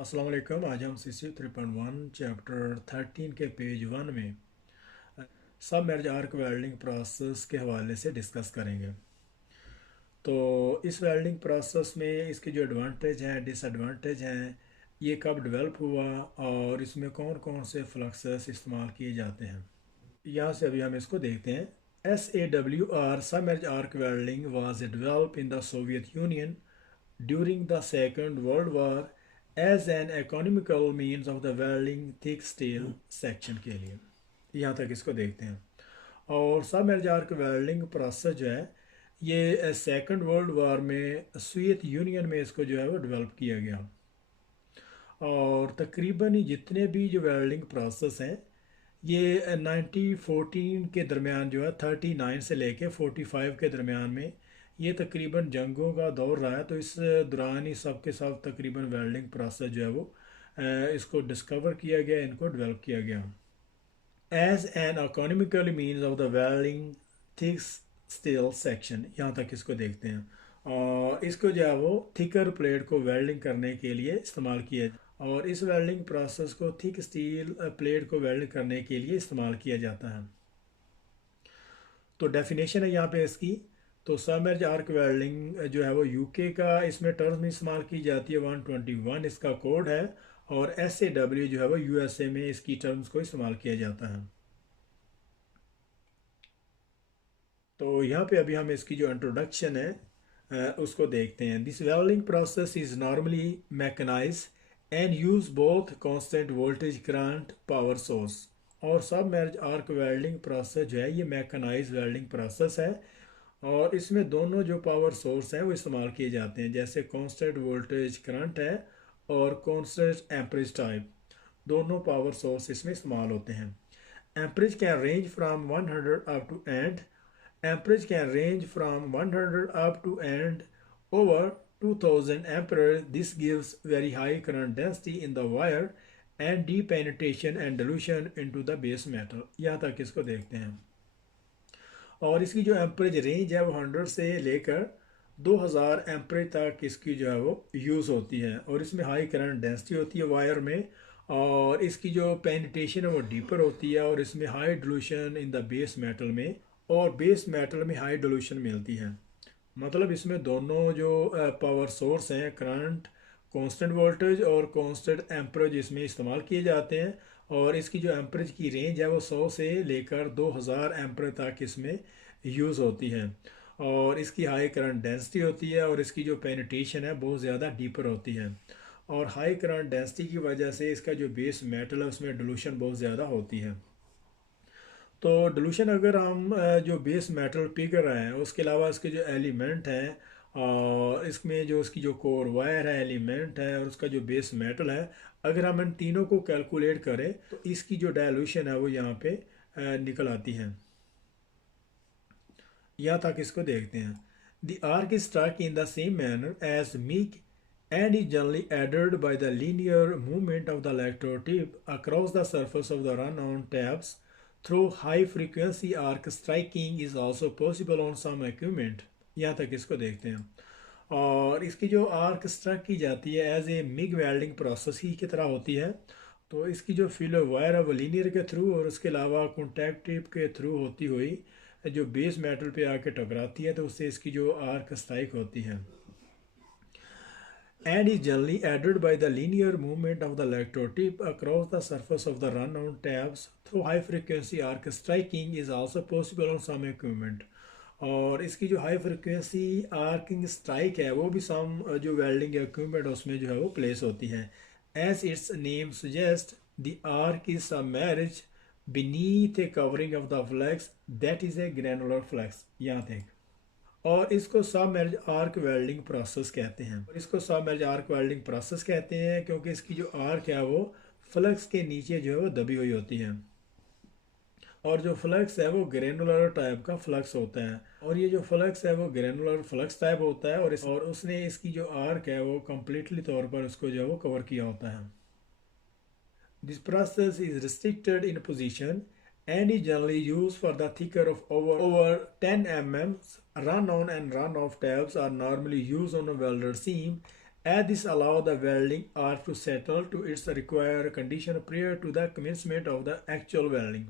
अस्सलाम वालेकुम। आज हम सी सी 3.1 चैप्टर 13 के पेज 1 में सब मैरिज आर्क वेल्डिंग प्रोसेस के हवाले से डिस्कस करेंगे। तो इस वेल्डिंग प्रोसेस में इसके जो एडवांटेज हैं, डिसएडवांटेज हैं, ये कब डेवलप हुआ और इसमें कौन कौन से फ्लक्सेस इस्तेमाल किए जाते हैं, यहाँ से अभी हम इसको देखते हैं। SAWR सब marriage arc welding was develop in the Soviet union during the Second World War as an economical means of the welding thick steel section के लिए। यहाँ तक इसको देखते हैं। और सब मेजर वेल्डिंग प्रोसेस जो है ये सेकंड वर्ल्ड वॉर में सोवियत यूनियन में इसको जो है वो डेवलप किया गया। और तकरीबन ही जितने भी जो वेल्डिंग प्रोसेस हैं ये 1914 के दरमियान जो है 39 से लेके 45 के दरमियान में ये तकरीबन जंगों का दौर रहा है। तो इस दौरान ही सब के सब तकरीबन वेल्डिंग प्रोसेस जो है वो इसको डिस्कवर किया गया, इनको डेवलप किया गया। As an economical means of the welding thick steel section, यहाँ तक इसको देखते हैं। और इसको जो है वो थिकर प्लेट को वेल्डिंग करने के लिए इस्तेमाल किया, और इस वेल्डिंग प्रोसेस को थिक स्टील प्लेट को वेल्ड करने के लिए इस्तेमाल किया जाता है। तो डेफिनेशन है यहाँ पे इसकी। तो सबमर्ज आर्क वेल्डिंग जो है वो यूके का इसमें टर्म में इस्तेमाल की जाती है, 121 इसका कोड है। और SAW जो है वो यूएसए में इसकी टर्म्स को इस्तेमाल किया जाता है। तो यहाँ पे अभी हम इसकी जो इंट्रोडक्शन है उसको देखते हैं। This welding process is normally mechanise and use both constant voltage current power source. और सब मैरिज आर्क वेल्डिंग प्रोसेस जो है ये मैकेनाइज वेल्डिंग प्रोसेस है, और इसमें दोनों जो पावर सोर्स हैं वो इस्तेमाल किए जाते हैं, जैसे कांस्टेंट वोल्टेज करंट है और कांस्टेंट एम्परेज टाइप, दोनों पावर सोर्स इसमें इस्तेमाल होते हैं। Amperage can range from 100 up to and amperage can range from 100 up to and over 2000 amperage. This gives very high current density in the wire and deep penetration and dilution into the base metal। यहाँ तक इसको देखते हैं। और इसकी जो amperage range है वो 100 से लेकर 2000 एम्परेज तक इसकी जो है वो यूज़ होती है, और इसमें हाई करंट डेंसिटी होती है वायर में, और इसकी जो पेनिट्रेशन है वो डीपर होती है, और इसमें high dilution in the base metal में, और बेस मेटल में हाई डिल्यूशन मिलती है। मतलब इसमें दोनों जो पावर सोर्स हैं, करंट कांस्टेंट वोल्टेज और कांस्टेंट एम्परेज इसमें इस्तेमाल किए जाते हैं। और इसकी जो एम्परेज की रेंज है वो 100 से लेकर 2000 एम्परेज तक इसमें यूज़ होती है, और इसकी हाई करंट डेंसिटी होती है, और इसकी जो पेनिट्रेशन है बहुत ज़्यादा डीपर होती है। और हाई करंट डेंसिटी की वजह से इसका जो बेस मेटल है उसमें डिल्यूशन बहुत ज़्यादा होती है। तो डिल्यूशन अगर हम जो बेस मेटल पिघल रहे हैं उसके अलावा इसके जो एलिमेंट हैं, और इसमें जो उसकी जो कोर वायर है, एलिमेंट है, और उसका जो बेस मेटल है, अगर हम इन तीनों को कैलकुलेट करें तो इसकी जो डायल्यूशन है वो यहाँ पे निकल आती है। यहाँ तक इसको देखते हैं। The arc is struck in the same manner as MIG and is generally added by the linear movement of the electrode tip across the surface of the run-on tabs. Through high frequency arc striking is also possible on some equipment। यहाँ तक इसको देखते हैं। और इसकी जो arc struck की जाती है as a MIG welding process ही की तरह होती है। तो इसकी जो फीलर वायर है वो लीनियर के थ्रू और उसके अलावा कॉन्टैक्ट टिप के थ्रू होती हुई जो बेस मेटल पे आके टकराती है, तो उससे इसकी जो आर्क स्ट्राइक होती है। And is generally added by the linear movement of the electrode tip across the surface of the run-on tabs. Through high frequency arc striking is also possible on some equipment। और इसकी जो high frequency arcing strike है वो भी सम जो welding equipment उसमें जो है वो प्लेस होती है। As its name suggest the arc is submerged beneath a covering of the flux that is a granular flux। यहाँ तक। और इसको सबमर्ज आर्क वेल्डिंग प्रोसेस कहते हैं। और इसको सबमर्ज आर्क वेल्डिंग प्रोसेस कहते हैं क्योंकि इसकी जो आर्क है वो फ्लक्स के नीचे जो है वो दबी हुई होती है, और जो फ्लक्स है वो ग्रेनुलर टाइप का फ्लक्स होता है, और ये जो फ्लक्स है वो ग्रेनुलर फ्लक्स टाइप होता है, और उसने इसकी जो आर्क है वो कम्प्लीटली तौर पर उसको जो है वो कवर किया होता है। This process is restricted in position and is generally used for the thicker of over 10 mm. Run-on and run-off tabs are normally used on a welder seam As this allow the welding arc to settle to its required condition prior to the commencement of the actual welding.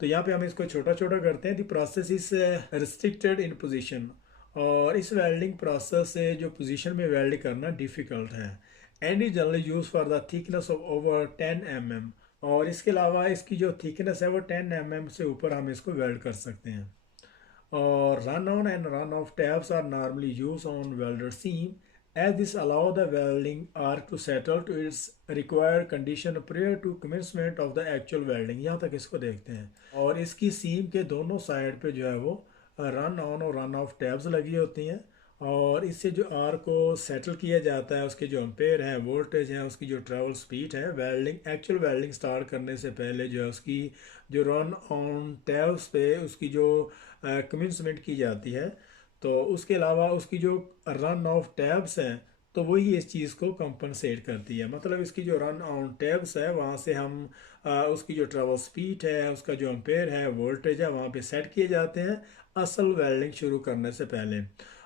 तो यहाँ पे हम इसको छोटा छोटा करते हैं। The process is restricted in position, और इस वेल्डिंग प्रोसेस से जो पोजीशन में वेल्ड करना डिफ़िकल्ट है। And is generally use for the thickness of over 10 mm, और इसके अलावा इसकी जो थिकनेस है वो 10 mm से ऊपर हम इसको वेल्ड कर सकते हैं। और run on and run off tabs are normally used on welder seam, as this allow the welding arc to settle to its required condition prior to commencement of the actual welding। यहाँ तक इसको देखते हैं। और इसकी सीम के दोनों side पे जो है वो रन ऑन और रन ऑफ टैब्स लगी होती हैं, और इससे जो आर को सेटल किया जाता है, उसके जो एम्पेयर हैं, वोल्टेज हैं, उसकी जो ट्रैवल स्पीड है, वेल्डिंग एक्चुअल वेल्डिंग स्टार्ट करने से पहले जो है उसकी जो रन ऑन टैब्स पे उसकी जो कमेंसमेंट की जाती है। तो उसके अलावा उसकी जो रन ऑफ टैब्स हैं तो वही इस चीज़ को कंपनसेट करती है। मतलब इसकी जो रन ऑन टैब्स है वहाँ से हम उसकी जो ट्रैवल स्पीड है, उसका जो एम्पेयर है, वोल्टेज है, वहाँ पे सेट किए जाते हैं असल वेल्डिंग शुरू करने से पहले।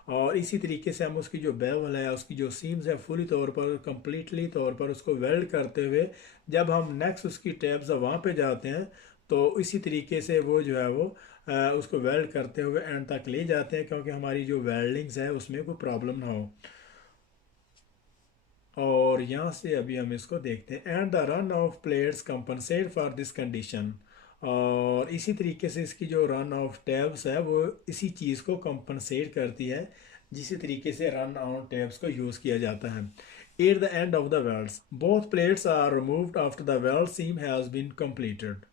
और इसी तरीके से हम उसकी जो बेवल है, उसकी जो सीम्स है, फुली तौर पर कंप्लीटली तौर पर उसको वेल्ड करते हुए जब हम नेक्स्ट उसकी टैब्स वहाँ पे जाते हैं तो इसी तरीके से वो जो है वो उसको वेल्ड करते हुए एंड तक ले जाते हैं, क्योंकि हमारी जो वेल्डिंग्स है उसमें कोई प्रॉब्लम ना हो। और यहाँ से अभी हम इसको देखते हैं। And the run of players compensate for this condition, और इसी तरीके से इसकी जो रन ऑफ टैब्स है वो इसी चीज़ को कंपनसेट करती है जिसी तरीके से रन ऑन टैब्स को यूज़ किया जाता है। At the end of the welds both plates are removed after the weld seam has been completed,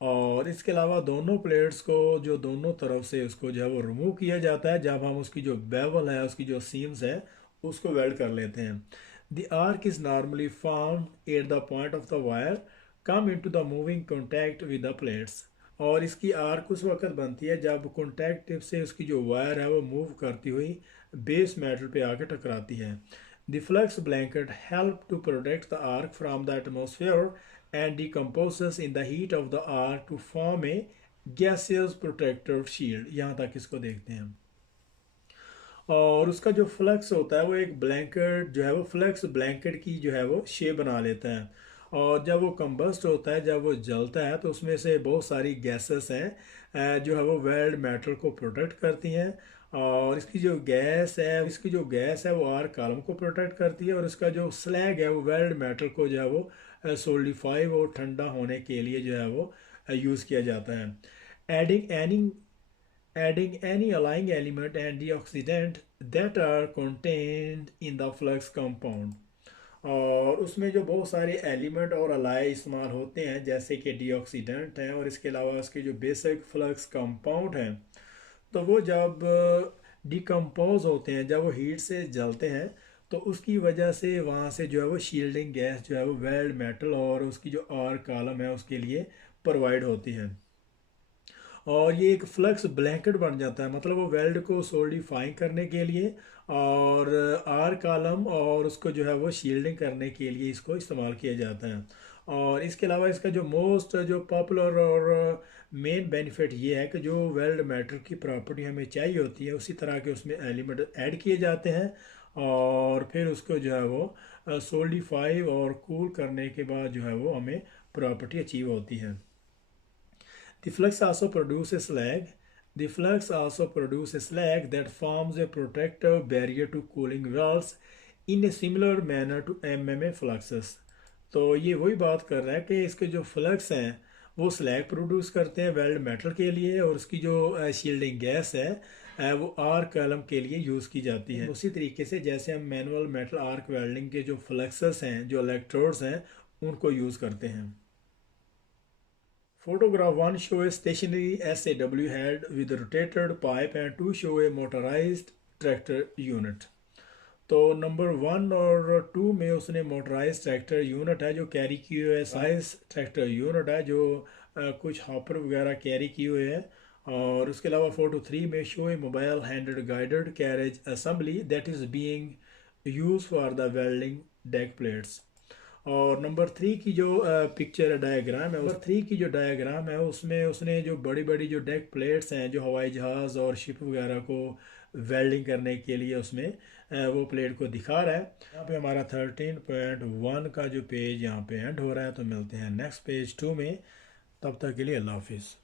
और इसके अलावा दोनों प्लेट्स को जो दोनों तरफ से उसको जो है वो रिमूव किया जाता है जब हम उसकी जो बेवल है, उसकी जो सीम्स है उसको वेल्ड कर लेते हैं। The arc is normally found at the point of the wire come into the moving contact with the plates, और इसकी आर्क उस वक्त बनती है जब कॉन्टैक्ट टिप से उसकी जो वायर है वो मूव करती हुई बेस मेटल पे आके टकराती है। The flux blanket help to protect the arc from the atmosphere and decomposes in the heat of the arc to form a gaseous protective shield। यहाँ तक इसको देखते हैं। और उसका जो फ्लक्स होता है वो एक ब्लैंकेट जो है वो फ्लक्स ब्लैंकेट की जो है वो शेप बना लेता है, और जब वो कंबस्ट होता है, जब वो जलता है तो उसमें से बहुत सारी गैसेस हैं जो है वो वेल्ड मेटल को प्रोटेक्ट करती हैं। और इसकी जो गैस है वो आर कॉलम को प्रोटेक्ट करती है, और इसका जो स्लैग है वो वेल्ड मेटल को जो है वो सोल्डिफाई और ठंडा होने के लिए जो है वो यूज़ किया जाता है। Adding any adding any allying element and the oxidant that are contained in the flux compound, और उसमें जो बहुत सारे एलिमेंट और अलाई इस्तेमाल होते हैं जैसे कि डीऑक्सीडेंट हैं, और इसके अलावा उसके जो बेसिक फ्लक्स कंपाउंड हैं, तो वो जब डिकम्पोज होते हैं, जब वो हीट से जलते हैं तो उसकी वजह से वहाँ से जो है वो शील्डिंग गैस जो है वो वेल्ड मेटल और उसकी जो आर कॉलम है उसके लिए प्रोवाइड होती है, और ये एक फ्लक्स ब्लैंकेट बन जाता है। मतलब वो वेल्ड को सोल्डिफाई करने के लिए और आर कॉलम और उसको जो है वो शील्डिंग करने के लिए इसको इस्तेमाल किया जाता है। और इसके अलावा इसका जो मोस्ट जो पॉपुलर और मेन बेनिफिट ये है कि जो वेल्ड मेटल की प्रॉपर्टी हमें चाहिए होती है उसी तरह के उसमें एलिमेंट ऐड किए जाते हैं, और फिर उसको जो है वो सोल्डिफाई और कूल करने के बाद जो है वो हमें प्रॉपर्टी अचीव होती है। The flux also produces slag. The flux also produces slag that forms a protective barrier to cooling valves in a similar manner to MMA fluxes। तो ये वही बात कर रहा है कि इसके जो फ्लक्स हैं वो स्लैग प्रोड्यूस करते हैं वेल्ड मेटल के लिए, और उसकी जो शील्डिंग गैस है वो आर्क कॉलम के लिए यूज़ की जाती है। उसी तरीके से जैसे हम मैनुअल मेटल आर्क वेल्डिंग के जो फ्लक्सेस हैं, जो इलेक्ट्रोड्स हैं, उनको यूज़ करते हैं। Photograph 1 show a stationary SAW head with a rotated pipe and 2 show a motorized tractor unit। तो नंबर 1 और 2 में उसने मोटराइज ट्रैक्टर यूनिट है जो कैरी किए हुए, साइज ट्रैक्टर यूनिट है जो कुछ हॉपर वगैरह कैरी किए हुए है। और उसके अलावा फोटो 3 में show A mobile handed guided carriage assembly that is being use for the welding deck plates. और नंबर 3 की जो पिक्चर डायग्राम है, नंबर 3 की जो डायग्राम है उसमें उसने जो बड़ी बड़ी जो डेक प्लेट्स हैं जो हवाई जहाज़ और शिप वगैरह को वेल्डिंग करने के लिए उसमें वो प्लेट को दिखा रहा है। यहाँ पे हमारा 13.1 का जो पेज यहाँ पे एंड हो रहा है। तो मिलते हैं नेक्स्ट पेज 2 में, तब तक के लिए अल्लाह हाफिज़।